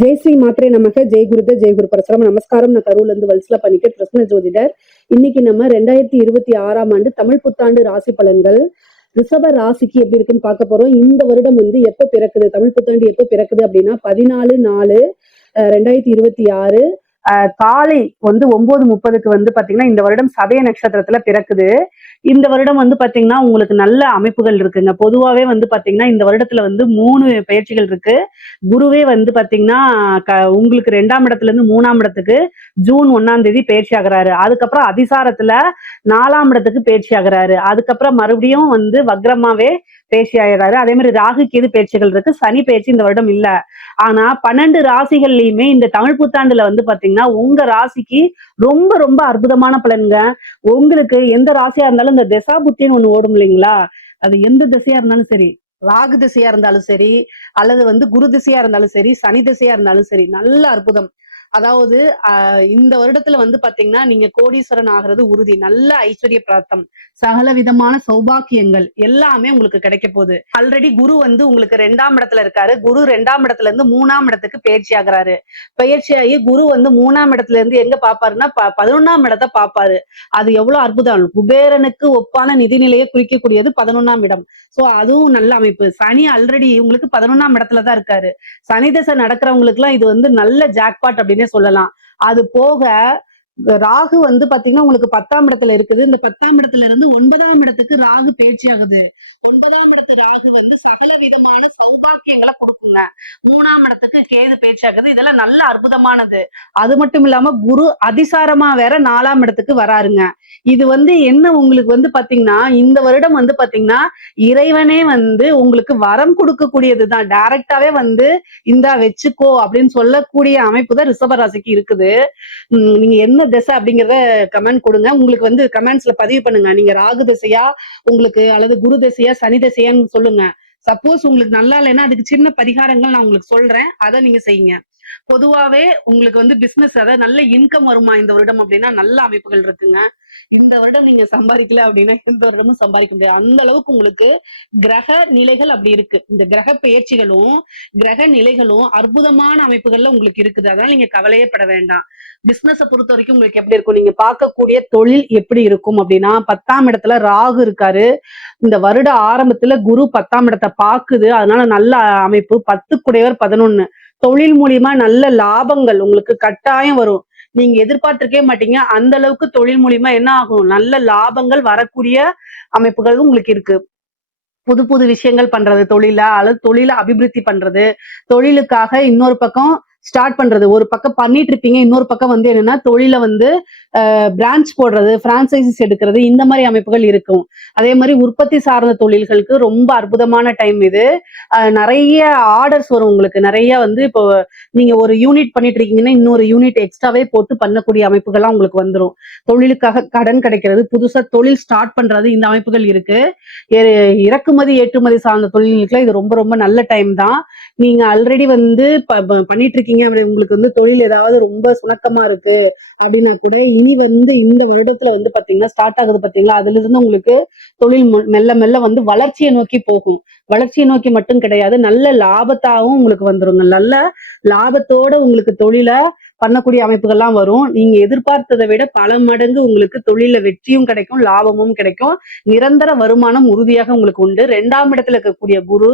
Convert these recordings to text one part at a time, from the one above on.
ஜெய் ஸ்ரீ மாத்திரை நமக்கு ஜெய் குருதே ஜெய் குரு பரசுராம். நமஸ்காரம். நான் கரூர்ல இருந்து வல்சலா பண்ணிக்க பிரசன்ன ஜோதிடர். இன்னைக்கு நம்ம 2026 தமிழ் புத்தாண்டு ராசி பலன்கள் ரிஷப ராசிக்கு எப்படி இருக்குன்னு பார்க்க போறோம். இந்த வருடம் எப்ப பிறக்குது, தமிழ் புத்தாண்டு எப்ப பிறக்குது அப்படின்னா 14/4/2026 காலை 9:30க்கு பாத்தீங்கன்னா இந்த வருடம் சதய நட்சத்திரத்துல பிறக்குது. இந்த வருடம் பாத்தீங்கன்னா உங்களுக்கு நல்ல அமைப்புகள் இருக்குங்க. பொதுவாவே பாத்தீங்கன்னா இந்த வருடத்துல 3 பயிற்சிகள் இருக்கு. குருவே பாத்தீங்கன்னா உங்களுக்கு 2ஆம் இடத்துல இருந்து 3ஆம் இடத்துக்கு ஜூன் 1ஆம் தேதி பயிற்சி ஆகுறாரு. அதுக்கப்புறம் அதிசாரத்துல 4ஆம் இடத்துக்கு பயிற்சி ஆகுறாரு. அதுக்கப்புறம் மறுபடியும் வக்ரமாவே பயிற்சி ஆயிடுறாரு. அதே மாதிரி ராகு கேது பயிற்சிகள் இருக்கு. சனி பயிற்சி இந்த வருடம் இல்ல. ஆனா 12 ராசிகள்லயுமே இந்த தமிழ் புத்தாண்டுல பாத்தீங்கன்னா உங்க ராசிக்கு ரொம்ப ரொம்ப அற்புதமான பலன்க. உங்களுக்கு எந்த ராசியா இருந்தாலும் இந்த திசா புத்தின்னு ஒண்ணு ஓடும் இல்லைங்களா, அது எந்த திசையா இருந்தாலும் சரி, ராகு திசையா இருந்தாலும் சரி, அல்லது குரு திசையா இருந்தாலும் சரி, சனி திசையா இருந்தாலும் சரி, நல்ல அற்புதம். அதாவது இந்த வருடத்துல பாத்தீங்கன்னா நீங்க கோடீஸ்வரன் ஆகிறது உறுதி. நல்ல ஐஸ்வர்ய பிராப்தம், சகல விதமான சௌபாக்கியங்கள் எல்லாமே உங்களுக்கு கிடைக்க போகுது. ஆல்ரெடி குரு உங்களுக்கு 2ஆம் இடத்துல இருக்காரு. குரு 2ஆம் இடத்துல இருந்து 3ஆம் இடத்துக்கு பயிற்சி ஆகுறாரு. பயிற்சியாகி குரு 3ஆம் இடத்துல இருந்து எங்க பாப்பாருன்னா 11ஆம் இடத்தை பாப்பாரு. அது எவ்வளவு அற்புதம். குபேரனுக்கு ஒப்பான நிதிநிலையை குறிக்கக்கூடியது 11ஆம் இடம். சோ அதுவும் நல்ல அமைப்பு. சனி ஆல்ரெடி உங்களுக்கு 11ஆம் இடத்துலதான் இருக்காரு. சனி தசை நடக்கிறவங்களுக்கு எல்லாம் இது நல்ல ஜாக்பாட் அப்படின்னு சொல்லலாம். அது போக ராகு பாத்தீங்கன்னா உங்களுக்கு 10ஆம் இடத்துல இருக்குது. இந்த 10ஆம் இடத்துல இருந்து 9ஆம் இடத்துக்கு ராகு பயிற்சி ஆகுது. 9ஆம் இடத்து ராகு சகல விதமான சௌபாக்கியங்களை கொடுக்குங்க. 3ஆம் இடத்துக்கு கேது பயிற்சி ஆகுது. இதெல்லாம் நல்ல அற்புதமானது. அது மட்டும் இல்லாம குரு அதிசாரமா வேற 4ஆம் இடத்துக்கு வராருங்க. இது என்ன உங்களுக்கு பாத்தீங்கன்னா இந்த வருடம் பாத்தீங்கன்னா இறைவனே உங்களுக்கு வரம் கொடுக்கக்கூடியதுதான். டைரக்டாவே இந்தா வச்சுக்கோ அப்படின்னு சொல்லக்கூடிய அமைப்பு தான் ரிஷபராசிக்கு இருக்குது. நீங்க என்ன திசை அப்படிங்கறத கமெண்ட் கொடுங்க. உங்களுக்கு கமெண்ட்ஸ்ல பதிவு பண்ணுங்க. நீங்க ராகு திசையா உங்களுக்கு, அல்லது குரு திசையா சனி திசையான்னு சொல்லுங்க. சப்போஸ் உங்களுக்கு நல்லா இல்லைன்னா அதுக்கு சின்ன பரிகாரங்கள் நான் உங்களுக்கு சொல்றேன், அதை நீங்க செய்யுங்க. பொதுவாவே உங்களுக்கு பிசினஸ், அதாவது நல்ல இன்கம் வருமா இந்த வருடம் அப்படின்னா நல்ல அமைப்புகள் இருக்குங்க. இந்த வருடம் நீங்க சம்பாதிக்கல அப்படின்னா எந்த வருடமும் சம்பாதிக்க முடியாது. அந்த அளவுக்கு உங்களுக்கு கிரக நிலைகள் அப்படி இருக்கு. இந்த கிரக பயிற்சிகளும் கிரக நிலைகளும் அற்புதமான அமைப்புகள்ல உங்களுக்கு இருக்குது. அதனால நீங்க கவலையே பட வேண்டாம். பிசினஸை பொறுத்த வரைக்கும் உங்களுக்கு எப்படி இருக்கும், நீங்க பார்க்கக்கூடிய தொழில் எப்படி இருக்கும் அப்படின்னா 10ஆம் இடத்துல ராகு இருக்காரு. இந்த வருட ஆரம்பத்துல குரு 10ஆம் இடத்தை பாக்குது. அதனால நல்ல அமைப்பு. 10 குடையவர் 11. தொழில் மூலியமா நல்ல லாபங்கள் உங்களுக்கு கட்டாயம் வரும். நீங்க எதிர்பார்த்திருக்கவே மாட்டீங்க. அந்த அளவுக்கு தொழில் மூலியமா என்ன ஆகும், நல்ல லாபங்கள் வரக்கூடிய அமைப்புகள் உங்களுக்கு இருக்கு. புது புது விஷயங்கள் பண்றது, அல்லது தொழில அபிவிருத்தி பண்றது, தொழிலுக்காக இன்னொரு பக்கம் ஸ்டார்ட் பண்றது. ஒரு பக்கம் பண்ணிட்டு இருப்பீங்க, இன்னொரு பக்கம் என்னன்னா தொழில பிரான்ச் போடுறது, பிரான்சைசிஸ் எடுக்கிறது, இந்த மாதிரி அமைப்புகள் இருக்கும். அதே மாதிரி உற்பத்தி சார்ந்த தொழில்களுக்கு ரொம்ப அற்புதமான டைம் இது. நிறைய ஆர்டர்ஸ் வரும் உங்களுக்கு. நிறைய இப்போ நீங்க ஒரு யூனிட் பண்ணிட்டு இருக்கீங்கன்னா இன்னொரு யூனிட் எக்ஸ்ட்ராவே போட்டு பண்ணக்கூடிய அமைப்புகள்லாம் உங்களுக்கு வந்துடும். தொழிலுக்காக கடன் கிடைக்கிறது, புதுசா தொழில் ஸ்டார்ட் பண்றது, இந்த அமைப்புகள் இருக்கு. இறக்குமதி ஏற்றுமதி சார்ந்த தொழில்களுக்குலாம் இது ரொம்ப ரொம்ப நல்ல டைம் தான். நீங்க ஆல்ரெடி பண்ணிட்டு இருக்கீங்க, உங்களுக்கு தொழில் ஏதாவது ரொம்ப சுணக்கமா இருக்கு அப்படின்னா கூட இனி இந்த வருடத்துல பாத்தீங்கன்னா ஸ்டார்ட் ஆகுது பாத்தீங்களா, அதுல இருந்து உங்களுக்கு தொழில் மெல்ல மெல்ல வளர்ச்சியை நோக்கி போகும். வளர்ச்சியை நோக்கி மட்டும் கிடையாது, நல்ல லாபத்தாகவும் உங்களுக்கு வந்துருங்க. நல்ல லாபத்தோட உங்களுக்கு தொழில பண்ணக்கூடிய அமைப்புகள்லாம் வரும். நீங்க எதிர்பார்த்ததை விட பல மடங்கு உங்களுக்கு தொழில வெற்றியும் கிடைக்கும், லாபமும் கிடைக்கும். நிரந்தர வருமானம் உறுதியாக உங்களுக்கு உண்டு. 2ஆம் இடத்துல இருக்கக்கூடிய குரு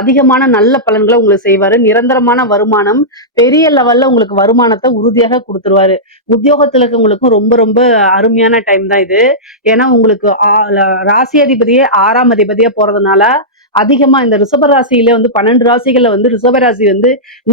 அதிகமான நல்ல பலன்களை உங்களுக்கு செய்வாரு. நிரந்தரமான வருமானம், பெரிய லெவல்ல உங்களுக்கு வருமானத்தை உறுதியாக கொடுத்துருவாரு. உத்தியோகத்துல இருக்கவங்களுக்கும் ரொம்ப ரொம்ப அருமையான டைம் தான் இது. ஏன்னா உங்களுக்கு ராசி அதிபதியே 6ஆம் அதிபதியா போறதுனால அதிகமா இந்த ரிஷபராசியில 12 ராசிகள்ல ரிஷபராசி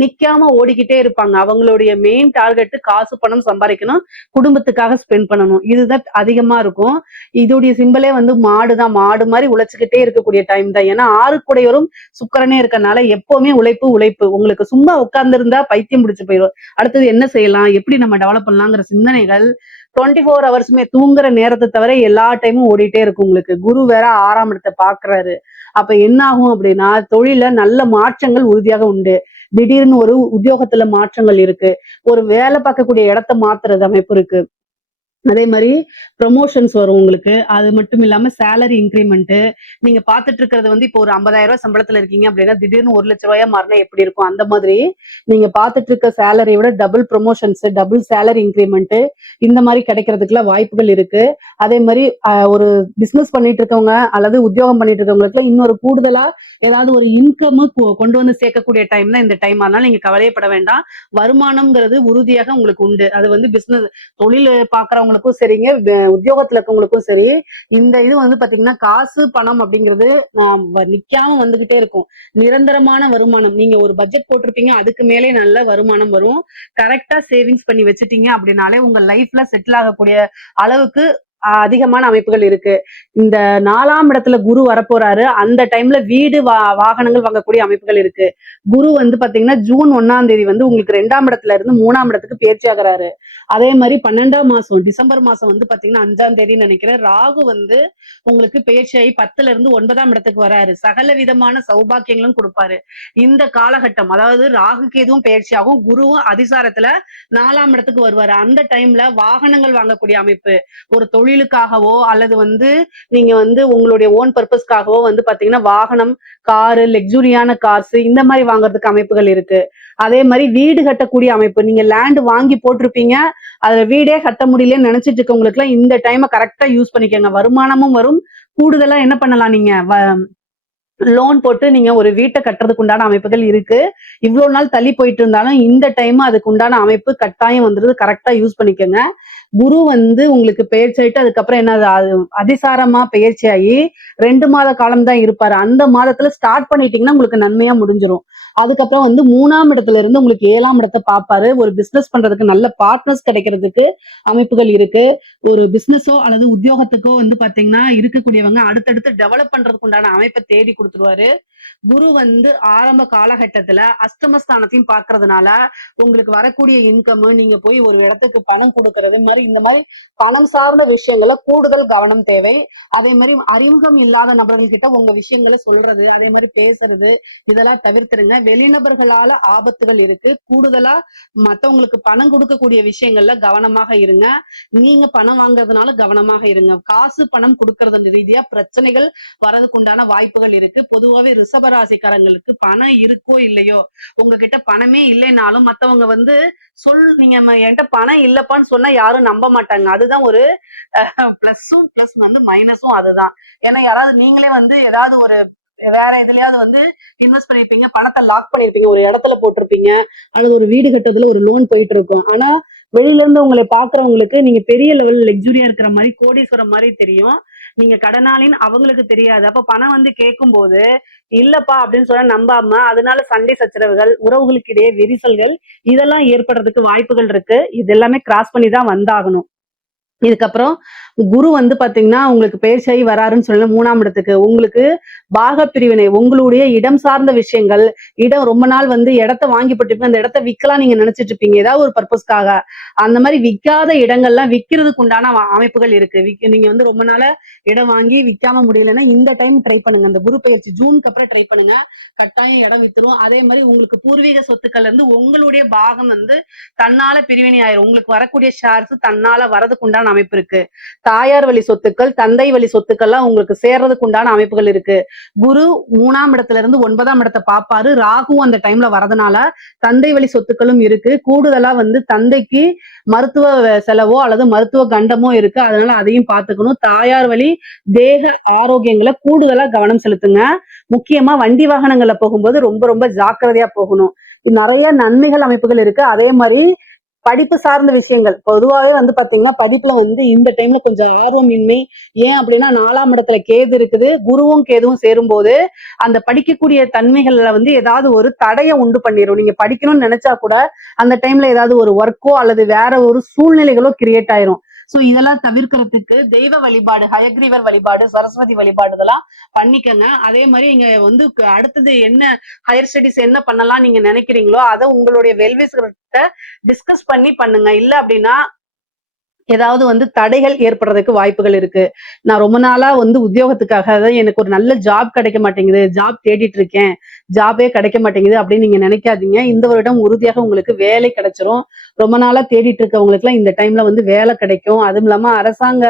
நிக்காம ஓடிக்கிட்டே இருப்பாங்க. அவங்களுடைய மெயின் டார்கெட் காசு பணம் சம்பாதிக்கணும், குடும்பத்துக்காக ஸ்பெண்ட் பண்ணணும். இதுதான் அதிகமா இருக்கும். இதோடைய சிம்பலே மாடுதான். மாடு மாதிரி உழைச்சுக்கிட்டே இருக்கக்கூடிய டைம் தான். ஏன்னா 6 கூடையவரும் சுக்கிரனே இருக்கனால எப்பவுமே உழைப்பு உழைப்பு. உங்களுக்கு சும்மா உட்கார்ந்து இருந்தா பைத்தியம் முடிச்சு போயிடும். அடுத்தது என்ன செய்யலாம், எப்படி நம்ம டெவலப் பண்ணலாங்கிற சிந்தனைகள் 24 ஹவர்ஸுமே, தூங்குற நேரத்தை தவிர எல்லா டைமும் ஓடிட்டே இருக்கும் உங்களுக்கு. குரு வேற 6ஆம் இடத்தை பாக்குறாரு. அப்ப என்ன ஆகும் அப்படின்னா தொழில நல்ல மாற்றங்கள் உறுதியாக உண்டு. திடீர்னு ஒரு உத்தியோகத்துல மாற்றங்கள் இருக்கு, ஒரு வேலை பார்க்கக்கூடிய இடத்தை மாத்துறது அமைப்பு இருக்கு. அதே மாதிரி ப்ரொமோஷன்ஸ் வரும் உங்களுக்கு. அது மட்டும் இல்லாம சேலரி இன்கிரிமெண்ட். நீங்க பார்த்துட்டு இருக்கிறது வந்து இப்போ ஒரு 50,000 சம்பளத்துல இருக்கீங்க அப்படின்னா திடீர்னு 1,00,000 மாறினா எப்படி இருக்கும்? அந்த மாதிரி நீங்க பார்த்துட்டு இருக்க சேலரியை விட double promotions, double salary increment இந்த மாதிரி கிடைக்கிறதுக்குலாம் வாய்ப்புகள் இருக்கு. அதே மாதிரி ஒரு பிசினஸ் பண்ணிட்டு இருக்கவங்க அல்லது உத்தியோகம் பண்ணிட்டு இருக்கவங்களுக்கு இன்னொரு கூடுதலா ஏதாவது ஒரு இன்கம் கொண்டு வந்து சேர்க்கக்கூடிய டைம் தான் இந்த டைம். அதனால நீங்க கவலையப்பட வேண்டாம். வருமானம்ங்கிறது உறுதியாக உங்களுக்கு உண்டு. அது வந்து பிசினஸ் தொழில் பாக்குறவங்களுக்கும் சரிங்க, உத்தியோகத்துல இருக்கவங்களுக்கும் சரி, இந்த இது வந்து பாத்தீங்கன்னா காசு பணம் அப்படிங்கிறது நிக்காம வந்துகிட்டே இருக்கும். நிரந்தரமான வருமானம். நீங்க ஒரு பட்ஜெட் போட்டிருப்பீங்க, அதுக்கு மேலே நல்ல வருமானம் வரும். கரெக்டா சேவிங்ஸ் பண்ணி வச்சுட்டீங்க அப்படின்னாலே உங்க லைஃப்ல செட்டில் ஆகக்கூடிய அளவுக்கு அதிகமான அமைப்புகள் இருக்கு. இந்த 4ஆம் இடத்துல குரு வரப்போறாரு. அந்த டைம்ல வீடு வாகனங்கள் வாங்கக்கூடிய அமைப்புகள் இருக்கு. குரு வந்து பாத்தீங்கன்னா ஜூன் 1ஆம் தேதி வந்து உங்களுக்கு 2ஆம் இடத்துல இருந்து 3ஆம் இடத்துக்கு பயிற்சி ஆகுறாரு. அதே மாதிரி 12ஆம் மாசம் டிசம்பர் மாசம் வந்து பாத்தீங்கன்னா 5ஆம் தேதின்னு நினைக்கிறேன், ராகு வந்து உங்களுக்கு பயிற்சியாகி 10ல இருந்து 9ஆம் இடத்துக்கு வராரு. சகல விதமான சௌபாக்கியங்களும் கொடுப்பாரு. இந்த காலகட்டம் அதாவது ராகுக்கு எதுவும் பயிற்சியாகும், குருவும் அதிசாரத்துல 4ஆம் இடத்துக்கு வருவாரு. அந்த டைம்ல வாகனங்கள் வாங்கக்கூடிய அமைப்பு, ஒரு தொழிலுக்காகவோ அல்லது வந்து நீங்க வந்து உங்களுடைய ஓன் பர்பஸ்க்காகவோ வந்து பாத்தீங்கன்னா வாகனம், காரு, லக்ஸுரியான கார்ஸ் இந்த மாதிரி வாங்குறதுக்கு அமைப்புகள் இருக்கு. அதே மாதிரி வீடு கட்டக்கூடிய அமைப்பு. நீங்க லேண்ட் வாங்கி போட்டிருப்பீங்க, அதுல வீடே கட்ட முடியலன்னு நினைச்சிட்டு இருக்கவங்களுக்கு எல்லாம் இந்த டைமை கரெக்டா யூஸ் பண்ணிக்கோங்க. வருமானமும் வரும். கூடுதலா என்ன பண்ணலாம், நீங்க லோன் போட்டு நீங்க ஒரு வீட்டை கட்டுறதுக்கு உண்டான அமைப்புகள் இருக்கு. இவ்வளவு நாள் தள்ளி போயிட்டு இருந்தாலும் இந்த டைம் அதுக்கு உண்டான அமைப்பு கட்டாயம் வந்துருது. கரெக்டா யூஸ் பண்ணிக்கோங்க. குரு வந்து உங்களுக்கு பெயர்ச்சி ஆயிட்டு அதுக்கப்புறம் என்ன அதிசாரமா பெயர்ச்சி ஆகி 2 மாத காலம் தான் இருப்பாரு. அந்த மாதத்துல ஸ்டார்ட் பண்ணிட்டீங்கன்னா உங்களுக்கு நன்மையா முடிஞ்சிடும். அதுக்கப்புறம் வந்து 3ஆம் இடத்துல இருந்து உங்களுக்கு 7ஆம் இடத்தை பார்ப்பாரு. ஒரு பிசினஸ் பண்றதுக்கு நல்ல பார்ட்னர்ஸ் கிடைக்கிறதுக்கு அமைப்புகள் இருக்கு. ஒரு பிசினஸோ அல்லது உத்தியோகத்துக்கோ வந்து பாத்தீங்கன்னா இருக்கக்கூடியவங்க அடுத்தடுத்து டெவலப் பண்றதுக்கு உண்டான அமைப்பை தேடி கொடுத்துருவாரு. குரு வந்து ஆரம்ப காலகட்டத்துல அஷ்டமஸ்தானத்தையும் பாக்குறதுனால உங்களுக்கு வரக்கூடிய இன்கம், நீங்க போய் ஒரு இடத்துக்கு பணம் கொடுக்கறது மாதிரி இந்த மாதிரி பணம் சார்ந்த விஷயங்கள கூடுதல் கவனம் தேவை. அதே மாதிரி அறிமுகம் இல்லாத நபர்கள் கிட்ட உங்க விஷயங்களை சொல்றது, அதே மாதிரி பேசுறது இதெல்லாம் தவிர்த்துருங்க. வெளிநபர்களால ஆபத்துகள் இருக்கு. கூடுதலா மத்தவங்களுக்கு பணம் கொடுக்கக்கூடிய விஷயங்கள்ல கவனமாக இருங்க. நீங்க பணம் வாங்குறதுனால கவனமாக இருங்க. காசு பணம் கொடுக்கறது ரீதியா பிரச்சனைகள் வரதுக்கு உண்டான வாய்ப்புகள் இருக்கு. பொதுவாகவே ரிஷபராசிக்காரங்களுக்கு பணம் இருக்கோ இல்லையோ, உங்ககிட்ட பணமே இல்லைனாலும் மத்தவங்க வந்து நீங்க என்கிட்ட பணம் இல்லப்பான்னு சொன்னா யாரும் நம்ப மாட்டாங்க. அதுதான் ஒரு பிளஸும் பிளஸ் வந்து மைனஸும் அதுதான். ஏன்னா யாராவது நீங்களே வந்து ஏதாவது ஒரு வேற எதுலயாவது வந்து இன்வெஸ்ட் பண்ணிருப்பீங்க, பணத்தை லாக் பண்ணிருப்பீங்க, ஒரு இடத்துல போட்டிருப்பீங்க, அல்லது ஒரு வீடு கட்டுறதுல ஒரு லோன் போயிட்டு இருக்கும். ஆனா வெளியில இருந்து உங்களை பாக்குறவங்களுக்கு நீங்க பெரிய லெவல் லக்ஸுரியா இருக்கிற மாதிரி கோடீஸ்வரம் மாதிரி தெரியும். நீங்க கடனாளின்னு அவங்களுக்கு தெரியாது. அப்ப பணம் வந்து கேட்கும் போது இல்லப்பா அப்படின்னு சொன்னா நம்பாம அதனால சண்டை சச்சரவுகள், உறவுகளுக்கு இடையே விரிசல்கள் இதெல்லாம் ஏற்படுறதுக்கு வாய்ப்புகள் இருக்கு. இது எல்லாமே கிராஸ் பண்ணி தான் வந்தாகணும். இதுக்கப்புறம் குரு வந்து பாத்தீங்கன்னா உங்களுக்கு பயிற்சியாகி வராருன்னு சொல்லி 3ஆம் இடத்துக்கு உங்களுக்கு பாக பிரிவினை, உங்களுடைய இடம் சார்ந்த விஷயங்கள், இடம் ரொம்ப நாள் வந்து இடத்த வாங்கி போட்டிருப்பீங்க, அந்த இடத்த விற்கலாம் நீங்க நினைச்சிட்டு இருப்பீங்க ஏதாவது ஒரு பர்பஸ்க்காக. அந்த மாதிரி விற்காத இடங்கள்லாம் விற்கிறதுக்கு உண்டான அமைப்புகள் இருக்கு. நீங்க வந்து ரொம்ப நாள இடம் வாங்கி விற்காம முடியலன்னா இந்த டைம் ட்ரை பண்ணுங்க. அந்த குரு பயிற்சி ஜூனுக்கு அப்புறம் ட்ரை பண்ணுங்க. கட்டாயம் இடம் வித்துரும். அதே மாதிரி உங்களுக்கு பூர்வீக சொத்துக்கள்ல இருந்து உங்களுடைய பாகம் வந்து தன்னால பிரிவினை ஆயிரும். உங்களுக்கு வரக்கூடிய ஷேர்ஸ் தன்னால வரதுக்கு உண்டான அமைப்பு இருக்கு. தாயார் வழி சொத்துக்கள், தந்தை வழி சொத்துக்கள்லாம் உங்களுக்கு சேர்றதுக்கு உண்டான அமைப்புகள் இருக்கு. குரு 3ஆம் இடத்துல இருந்து 9ஆம் இடத்தை பார்ப்பாரு. ராகு அந்த டைம்ல வரதுனால தந்தை வழி சொத்துக்களும் இருக்கு. கூடுதலா வந்து தந்தைக்கு மருத்துவ செலவோ அல்லது மருத்துவ கண்டமோ இருக்கு. அதனால அதையும் பார்த்துக்கணும். தாயார் வழி தேக ஆரோக்கியங்களை கூடுதலா கவனம் செலுத்துங்க. முக்கியமா வண்டி வாகனங்கள்ல போகும்போது ரொம்ப ரொம்ப ஜாக்கிரதையா போகணும். நிறைய நன்மைகள் அமைப்புகள் இருக்கு. அதே மாதிரி படிப்பு சார்ந்த விஷயங்கள் பொதுவாகவே வந்து பாத்தீங்கன்னா படிப்புல வந்து இந்த டைம்ல கொஞ்சம் ஆர்வமின்மை. ஏன் அப்படின்னா 4ஆம் இடத்துல கேது இருக்குது. குருவும் கேதுவும் சேரும் போது அந்த படிக்கக்கூடிய தன்மைகள்ல வந்து ஏதாவது ஒரு தடையை உண்டு பண்ணிடும். நீங்க படிக்கணும்னு நினைச்சா கூட அந்த டைம்ல ஏதாவது ஒரு ஒர்க்கோ அல்லது வேற ஒரு சூழ்நிலைகளோ கிரியேட் ஆயிரும். சோ இதெல்லாம் தவிர்க்கிறதுக்கு தெய்வ வழிபாடு, ஹயக்ரீவர் வழிபாடு, சரஸ்வதி வழிபாடு இதெல்லாம் பண்ணிக்கங்க. அதே மாதிரி நீங்க வந்து அடுத்தது என்ன ஹையர் ஸ்டடிஸ் என்ன பண்ணலாம் நீங்க நினைக்கிறீங்களோ அதை உங்களுடைய வெல்விஸ்கிட்ட டிஸ்கஸ் பண்ணி பண்ணுங்க. இல்ல அப்படின்னா ஏதாவது வந்து தடைகள் ஏற்படுறதுக்கு வாய்ப்புகள் இருக்கு. நான் ரொம்ப நாளா வந்து உத்தியோகத்துக்காக அதாவது எனக்கு ஒரு நல்ல ஜாப் கிடைக்க மாட்டேங்குது. ஜாப் தேடிட்டு இருக்கேன். ஜாபே கிடைக்க மாட்டேங்குது அப்படின்னு நீங்க நினைக்காதீங்க. இந்த வருடம் உறுதியாக உங்களுக்கு வேலை கிடைச்சிரும். ரொம்ப நாளா தேடிட்டு இருக்கவங்களுக்குலாம் இந்த டைம்ல வந்து வேலை கிடைக்கும். அதுவும் இல்லாம அரசாங்க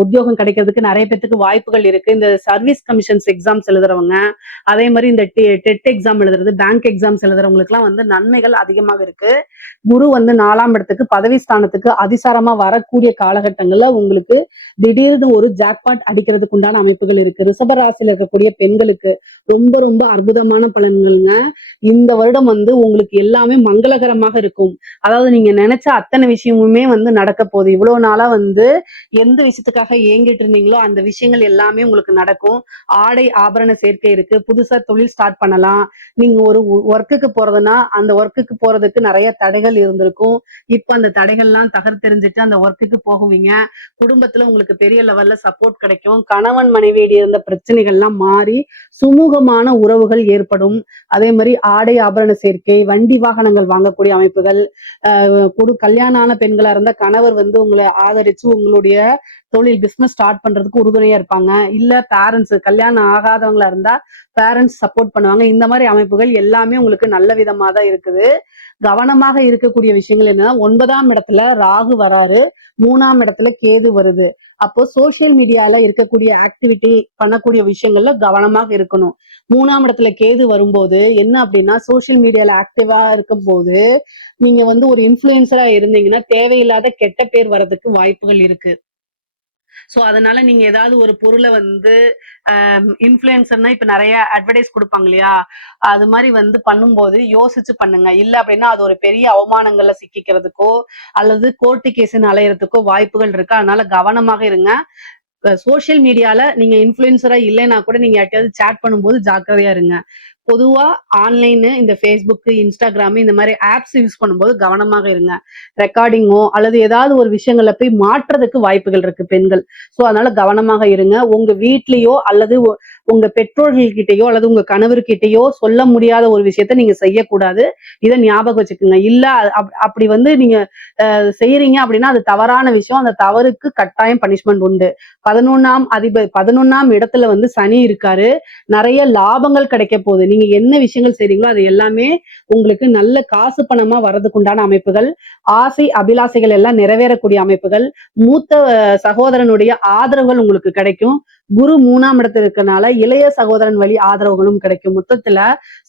உத்தியோகம் கிடைக்கிறதுக்கு நெறைய பேத்துக்கு வாய்ப்புகள் இருக்கு. இந்த சர்வீஸ் கமிஷன்ஸ் எக்ஸாம்ஸ் எழுதுறவங்க, அதே மாரி இந்த டெட் எக்ஸாம் எழுதுறது, பேங்க் எக்ஸாம்ஸ் எழுதுறவங்களுக்குலாம் வந்து நன்மைகள் அதிகமாக இருக்கு. குரு வந்து 4ஆம் இடத்துக்கு பதவி ஸ்தானத்துக்கு அதிசாரமா வரக்கூடிய காலகட்டங்கள்ல உங்களுக்கு திடீர்னு ஒரு ஜாக்பாட் அடிக்கிறதுக்கு உண்டான அமைப்புகள் இருக்கு. ரிஷப ராசியில இருக்கக்கூடிய பெண்களுக்கு ரொம்ப ரொம்ப அற்புதமான பலன்கள்ங்க. இந்த வருடம் வந்து உங்களுக்கு எல்லாமே மங்களகரமாக இருக்கும். அதாவது நீங்க நினைச்ச அத்தனை விஷயமுமே வந்து நடக்க போகுது. இவ்வளவு நாளா வந்து எந்த விஷயத்துக்காக ஏங்கிட்டு இருந்தீங்களோ அந்த விஷயங்கள் எல்லாமே உங்களுக்கு நடக்கும். ஆடை ஆபரண சேர்க்கை இருக்கு. புதுசா தொழில் ஸ்டார்ட் பண்ணலாம். நீங்க ஒரு ஒர்க்குக்கு போறதுன்னா அந்த ஒர்க்குக்கு போறதுக்கு நிறைய தடைகள் இருந்திருக்கும். இப்ப அந்த தடைகள்லாம் தகர்த்தெறிஞ்சிட்டு அந்த ஒர்க்குக்கு போகுவீங்க. குடும்பத்துல உங்களுக்கு பெரிய லெவல்ல சப்போர்ட் கிடைக்கும். கணவன் மனைவியிடையே இருந்த பிரச்சனைகள்லாம் மாறி சுமூகமான உறவுகள் ஏற்படும். அதே மாதிரி ஆடை ஆபரண சேர்க்கை, வண்டி வாகனங்கள் வாங்கக்கூடிய அமைப்புகள், கல்யாணம் ஆன பெண்களா இருந்தா கணவர் வந்து உங்களை ஆதரிச்சு உங்களுடைய தொழில் பிசினஸ் ஸ்டார்ட் பண்றதுக்கு உறுதுணையா இருப்பாங்க. இல்ல பேரண்ட்ஸ் கல்யாணம் ஆகாதவங்களா இருந்தா பேரண்ட்ஸ் சப்போர்ட் பண்ணுவாங்க. இந்த மாதிரி அமைப்புகள் எல்லாமே உங்களுக்கு நல்ல விதமா தான் இருக்குது. கவனமாக இருக்கக்கூடிய விஷயங்கள் என்னன்னா 9ஆம் இடத்துல ராகு வராரு, 3ஆம் இடத்துல கேது வருது. அப்போ சோசியல் மீடியால இருக்கக்கூடிய ஆக்டிவிட்டி பண்ணக்கூடிய விஷயங்கள்ல கவனமாக இருக்கணும். 3ஆம் இடத்துல கேது வரும்போது என்ன அப்படின்னா சோசியல் மீடியால ஆக்டிவா இருக்கும் போது நீங்க வந்து ஒரு இன்ஃபுளுசரா இருந்தீங்கன்னா தேவையில்லாத கெட்ட பேர் வர்றதுக்கு வாய்ப்புகள் இருக்கு. சோ அதனால நீங்க ஏதாவது ஒரு பொருளை வந்து இன்ஃபுளுசர்னா இப்ப நிறைய அட்வர்டைஸ் கொடுப்பாங்க இல்லையா, அது மாதிரி வந்து பண்ணும்போது யோசிச்சு பண்ணுங்க. இல்ல அப்படின்னா அது ஒரு பெரிய அவமானங்கள்ல சிக்கிக்கிறதுக்கோ அல்லது கோர்ட்டு கேஸ்ன்னு அலையறதுக்கோ வாய்ப்புகள் இருக்கு. அதனால கவனமாக இருங்க. சோசியல் மீடியால நீங்க இன்ஃபுளுசரா இல்லைன்னா கூட நீங்க யார்ட்டையாவது சேட் பண்ணும்போது ஜாக்கிரதையா இருங்க. பொதுவா ஆன்லைன் இந்த ஃபேஸ்புக், இன்ஸ்டாகிராம் இந்த மாதிரி ஆப்ஸ் யூஸ் பண்ணும்போது கவனமாக இருங்க. ரெக்கார்டிங்கோ அல்லது ஏதாவது ஒரு விஷயங்கள்ல போய் மாற்றுறதுக்கு வாய்ப்புகள் இருக்கு பெண்கள். சோ அதனால கவனமாக இருங்க. உங்க வீட்லயோ அல்லது உங்க பெற்றோர்கள் கிட்டயோ அல்லது உங்க கணவர்கிட்டயோ சொல்ல முடியாத ஒரு விஷயத்த நீங்க செய்யக்கூடாது. இதை ஞாபகம் வச்சுக்கோங்க. இல்ல அப்படி வந்து நீங்க செய்யறீங்க அப்படின்னா அது தவறான விஷயம். அந்த தவறுக்கு கட்டாயம் பனிஷ்மெண்ட் உண்டு. 11ஆம் இடத்துல வந்து சனி இருக்காரு. நிறைய லாபங்கள் கிடைக்க போகுது. நீங்க என்ன விஷயங்கள் செய்றீங்களோ அது எல்லாமே உங்களுக்கு நல்ல காசு பணமா வர்றதுக்கு உண்டான அமைப்புகள், ஆசை அபிலாசைகள் எல்லாம் நிறைவேறக்கூடிய அமைப்புகள், மூத்த சகோதரனுடைய ஆதரவுகள் உங்களுக்கு கிடைக்கும். குரு 3ஆம் இடத்துல இருக்கனால இளைய சகோதரன் வழி ஆதரவுகளும் கிடைக்கும். மொத்தத்துல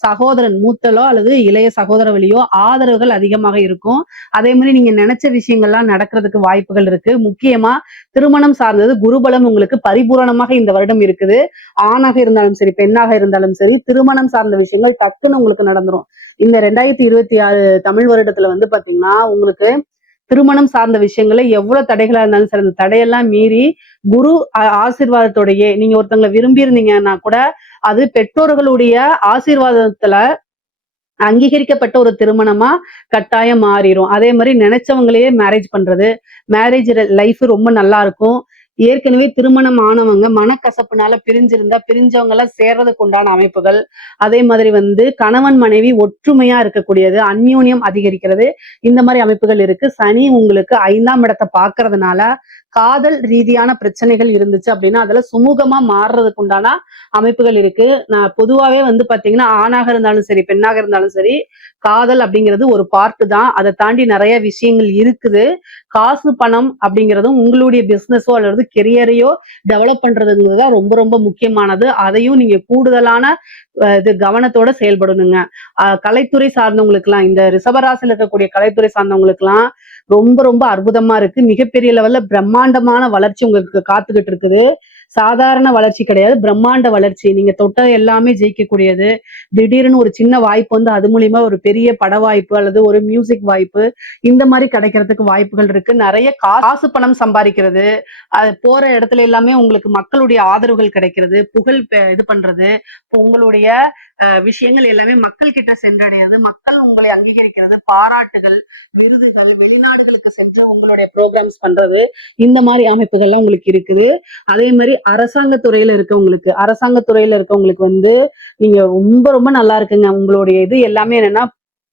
சகோதரன் மூத்தலோ அல்லது இளைய சகோதர வழியோ ஆதரவுகள் அதிகமாக இருக்கும். அதே மாதிரி நீங்க நினைச்ச விஷயங்கள்லாம் நடக்கிறதுக்கு வாய்ப்புகள் இருக்கு. முக்கியமா திருமணம் சார்ந்தது குருபலம் உங்களுக்கு பரிபூரணமாக இந்த வருடம் இருக்குது. ஆணாக இருந்தாலும் சரி, பெண்ணாக இருந்தாலும் சரி, திருமணம் சார்ந்த விஷயங்கள் டக்குன்னு உங்களுக்கு நடந்துரும். இந்த 2026 தமிழ் வருடத்துல வந்து பாத்தீங்கன்னா உங்களுக்கு திருமணம் சார்ந்த விஷயங்கள எவ்வளவு தடைகளா இருந்தாலும் சரி, அந்த தடையெல்லாம் மீறி குரு ஆசீர்வாதத்தோடையே நீங்க ஒருத்தவங்களை விரும்பி இருந்தீங்கன்னா கூட அது பெற்றோர்களுடைய ஆசீர்வாதத்துல அங்கீகரிக்கப்பட்ட ஒரு திருமணமா கட்டாயம் மாறிடும். அதே மாதிரி நினைச்சவங்களையே மேரேஜ் பண்றது, மேரேஜ் லைஃப் ரொம்ப நல்லா இருக்கும். ஏற்கனவே திருமணம் ஆனவங்க மனக்கசப்புனால பிரிஞ்சிருந்தா பிரிஞ்சவங்க எல்லாம் சேர்றதுக்கு உண்டான அமைப்புகள். அதே மாதிரி வந்து கணவன் மனைவி ஒற்றுமையா இருக்கக்கூடியது, அந்யோன்யம் அதிகரிக்கிறது, இந்த மாதிரி அமைப்புகள் இருக்கு. சனி உங்களுக்கு 5ஆம் இடத்தை பாக்குறதுனால காதல் ரீதியான பிரச்சனைகள் இருந்துச்சு அப்படின்னா அதுல சுமூகமா மாறுறதுக்கு உண்டான அமைப்புகள் இருக்கு. நான் பொதுவாவே வந்து பாத்தீங்கன்னா ஆணாக இருந்தாலும் சரி, பெண்ணாக இருந்தாலும் சரி, காதல் அப்படிங்கிறது ஒரு பார்ட் தான். அதை தாண்டி நிறைய விஷயங்கள் இருக்குது. காசு பணம் அப்படிங்கிறதும் உங்களுடைய பிசினஸோ அல்லது கெரியரையோ டெவலப் பண்றதுங்கிறது தான் ரொம்ப ரொம்ப முக்கியமானது. அதையும் நீங்க கூடுதலான இது கவனத்தோட செயல்படணுங்க. கலைத்துறை சார்ந்தவங்களுக்கு எல்லாம் இந்த ரிஷபராசியில் இருக்கக்கூடிய கலைத்துறை சார்ந்தவங்களுக்கு எல்லாம் ரொம்ப ரொம்ப அற்புதமா இருக்கு. மிகப்பெரிய லெவல்ல பிரம்மாண்டமான வளர்ச்சி உங்களுக்கு காத்துக்கிட்டு இருக்குது. சாதாரண வளர்ச்சி கிடையாது, பிரம்மாண்ட வளர்ச்சி. நீங்க தொட்ட எல்லாமே ஜெயிக்கக்கூடியது. திடீர்னு ஒரு சின்ன வாய்ப்பு வந்து அது மூலியமா ஒரு பெரிய பட வாய்ப்பு அல்லது ஒரு மியூசிக் வாய்ப்பு இந்த மாதிரி கிடைக்கிறதுக்கு வாய்ப்புகள் இருக்கு. நிறைய காசு பணம் சம்பாதிக்கிறது, அது போற இடத்துல எல்லாமே உங்களுக்கு மக்களுடைய ஆதரவுகள் கிடைக்கிறது, புகழ் இது பண்றது, உங்களுடைய விஷயங்கள் எல்லாமே மக்கள் கிட்ட சென்றடையாது, மக்கள் உங்களை அங்கீகரிக்கிறது, பாராட்டுகள், விருதுகள், வெளிநாடுகளுக்கு சென்று உங்களுடைய ப்ரோக்ராம்ஸ் பண்றது, இந்த மாதிரி அமைப்புகள்லாம் உங்களுக்கு இருக்குது. அதே மாதிரி அரசாங்க துறையில இருக்கவங்களுக்கு வந்து நீங்க ரொம்ப ரொம்ப நல்லா இருக்குங்க. உங்களுடைய இது எல்லாமே என்னன்னா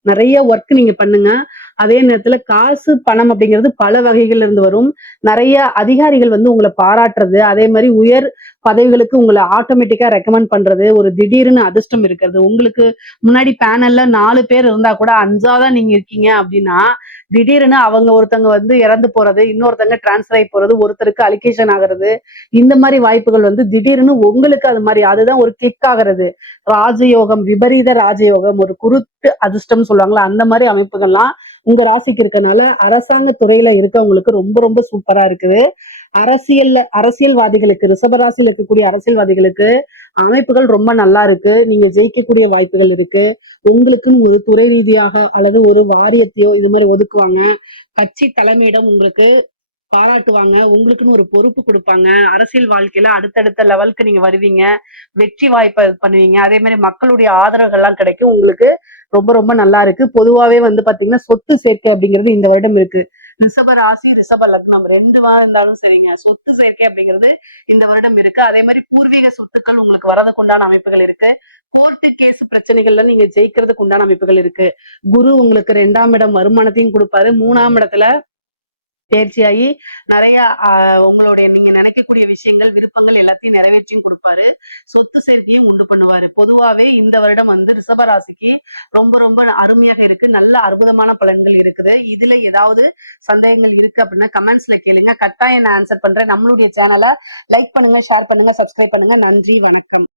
நிறைய ஒர்க் நீங்க பண்ணுங்க. அதே நேரத்துல காசு பணம் அப்படிங்கிறது பல வகைகள்ல இருந்து வரும். நிறைய அதிகாரிகள் வந்து உங்களை பாராட்டுறது, அதே மாதிரி உயர் பதவிகளுக்கு உங்களை ஆட்டோமேட்டிக்கா ரெக்கமெண்ட் பண்றது, ஒரு திடீர்னு அதிர்ஷ்டம் இருக்கிறது. உங்களுக்கு முன்னாடி பேனல்ல 4 பேர் இருந்தா கூட 5ஆதான் நீங்க இருக்கீங்க அப்படின்னா திடீர்னு அவங்க ஒருத்தங்க வந்து இறந்து போறது, இன்னொருத்தங்க டிரான்ஸ்ஃபர் ஆகி போறது, ஒருத்தருக்கு அலிகேஷன் ஆகிறது, இந்த மாதிரி வாய்ப்புகள் வந்து திடீர்னு உங்களுக்கு அது மாதிரி அதுதான் ஒரு கிளிக் ஆகிறது. ராஜயோகம், விபரீத ராஜயோகம், ஒரு குருட்டு அதிர்ஷ்டம் சொல்லுவாங்களா, அந்த மாதிரி அமைப்புகள்லாம் உங்க ராசிக்கு இருக்கனால அரசாங்க துறையில இருக்கவங்களுக்கு ரொம்ப ரொம்ப சூப்பரா இருக்குது. அரசியல்வாதிகளுக்கு, ரிஷபராசியில் இருக்கக்கூடிய அரசியல்வாதிகளுக்கு அமைப்புகள் ரொம்ப நல்லா இருக்கு. நீங்க ஜெயிக்கக்கூடிய வாய்ப்புகள் இருக்கு. உங்களுக்குன்னு ஒரு துறை ரீதியாக அல்லது ஒரு வாரியத்தையோ இது மாதிரி ஒதுக்குவாங்க. கட்சி தலைமையிடம் உங்களுக்கு பாராட்டுவாங்க. உங்களுக்குன்னு ஒரு பொறுப்பு கொடுப்பாங்க. அரசியல் வாழ்க்கையில அடுத்தடுத்த லெவலுக்கு நீங்க வருவீங்க. வெற்றி வாய்ப்பை பண்ணுவீங்க. அதே மாதிரி மக்களுடைய ஆதரவுகள்லாம் கிடைக்கும். உங்களுக்கு ரொம்ப ரொம்ப நல்லா இருக்கு. பொதுவாவே வந்து பாத்தீங்கன்னா சொத்து சேர்க்கை அப்படிங்கிறது இந்த வருடம் இருக்கு. ரிஷப ராசி, ரிஷப லக்னம் 2வா இருந்தாலும் சரிங்க, சொத்து சேர்க்கை அப்படிங்கிறது இந்த வருடம் இருக்கு. அதே மாதிரி பூர்வீக சொத்துக்கள் உங்களுக்கு வரதுக்கு உண்டான அமைப்புகள் இருக்கு. கோர்ட்டு கேஸ் பிரச்சனைகள்ல நீங்க ஜெயிக்கிறதுக்கு உண்டான அமைப்புகள் இருக்கு. குரு உங்களுக்கு 2ஆம் இடம் வருமானத்தையும் கொடுப்பாரு. 3ஆம் இடத்துல தேர்ச்சியாகி நிறைய உங்களுடைய நீங்க நினைக்கக்கூடிய விஷயங்கள், விருப்பங்கள் எல்லாத்தையும் நிறைவேற்றியும் கொடுப்பாரு. சொத்து சேர்க்கையும் உண்டு பண்ணுவாரு. பொதுவாவே இந்த வருடம் வந்து ரிஷபராசிக்கு ரொம்ப ரொம்ப அருமையாக இருக்கு. நல்ல அற்புதமான பலன்கள் இருக்குது. இதுல ஏதாவது சந்தேகங்கள் இருக்கு அப்படின்னா கமெண்ட்ஸ்ல கேளுங்க, கட்டாயம் நான் ஆன்சர் பண்றேன். நம்மளுடைய சேனலை லைக் பண்ணுங்க, ஷேர் பண்ணுங்க, சப்ஸ்கிரைப் பண்ணுங்க. நன்றி, வணக்கம்.